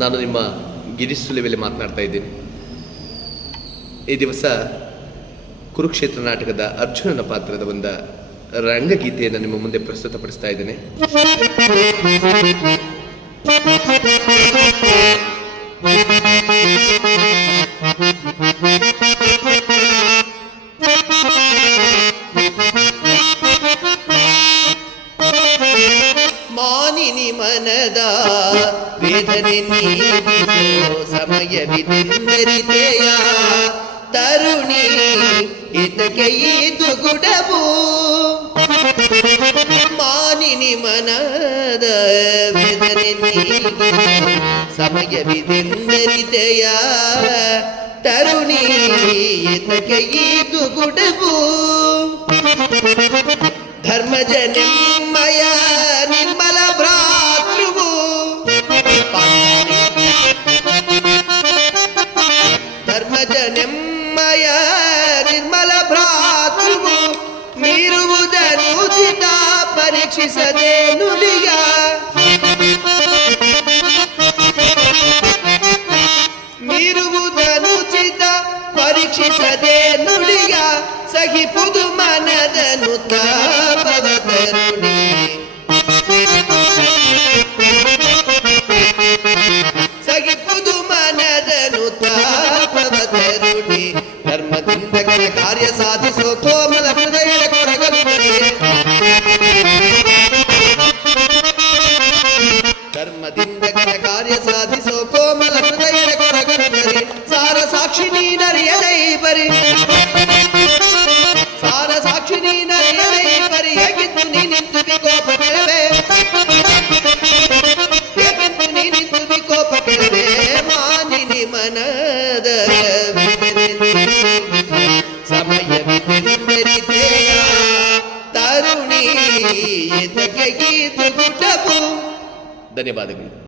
ನಾನು ನಿಮ್ಮ ಗಿರೀಶ್ ಸುಲಿವೆಲೆ ಮಾತನಾಡ್ತಾ ಇದ್ದೀನಿ. ಈ ದಿವಸ ಕುರುಕ್ಷೇತ್ರ ನಾಟಕದ ಅರ್ಜುನನ ಪಾತ್ರದ ಒಂದು ರಂಗಗೀತೆಯನ್ನು ನಿಮ್ಮ ಮುಂದೆ ಪ್ರಸ್ತುತಪಡಿಸ್ತಾ ಇದ್ದೇನೆ. ಮಾನಿನಿ ಮನದ ವೇದನೆ ನೀಗಿಸೋ ಸಮಯವಿದೆಂದರಿತೆಯ ತರುಣಿ ಇದಕ್ಕೆ ಇದು ಗುಡವು ಮಾನಿನಿ ಮನದ ವೇದನೆ ನೀಗಿಸೋ ಸಮಯವಿದೆಂದರಿತೆಯ ತರುಣಿ ಇದಕ್ಕೆ ಇದು ಗುಡವು ಧರ್ಮಜ ನಿಮ್ಮಯ ನಿರ್ಮಲ ಭ್ರಾತೃವು ಮೀರುವುದನುಚಿತ ಪರೀಕ್ಷಿಸದೆ ನುಡಿಯ ಮೀರುವುದನುಚಿತ ಪರೀಕ್ಷಿಸದೆ ನುಡಿಯ ಸಹಿಪುದು ಮನದನು ತಾಪವ ಘನ ಕಾರ್ಯ ಸಾಧಿಸೋ ಕೋಮಲ ಹೃದಯದ ಕೊರಗಲು ಧರ್ಮದಿಂದ ಘನ ಕಾರ್ಯ ಸಾಧಿಸೋ ಕೋಮಲ ಹೃದಯದ ಕೊರಗಲು ಸಾರ ಸಾಕ್ಷಿ ನೀನರಿಯಲೈ ಬರಿ ಸಾರ ಸಾಕ್ಷಿ ನೀನರಿಯಲೈ ಬರಿ ಹೇಗಿದ್ದು ನೀ ನಿಂತು ವಿಕೋಪ ಕೆಳವೆ ಹೇಗಿದ್ದು ನೀ ನಿಂತು ವಿಕೋಪ ಕೆಳವೆ ಮಾನಿನಿ ಮನದ ఎదగీ ధన్యవాదములు.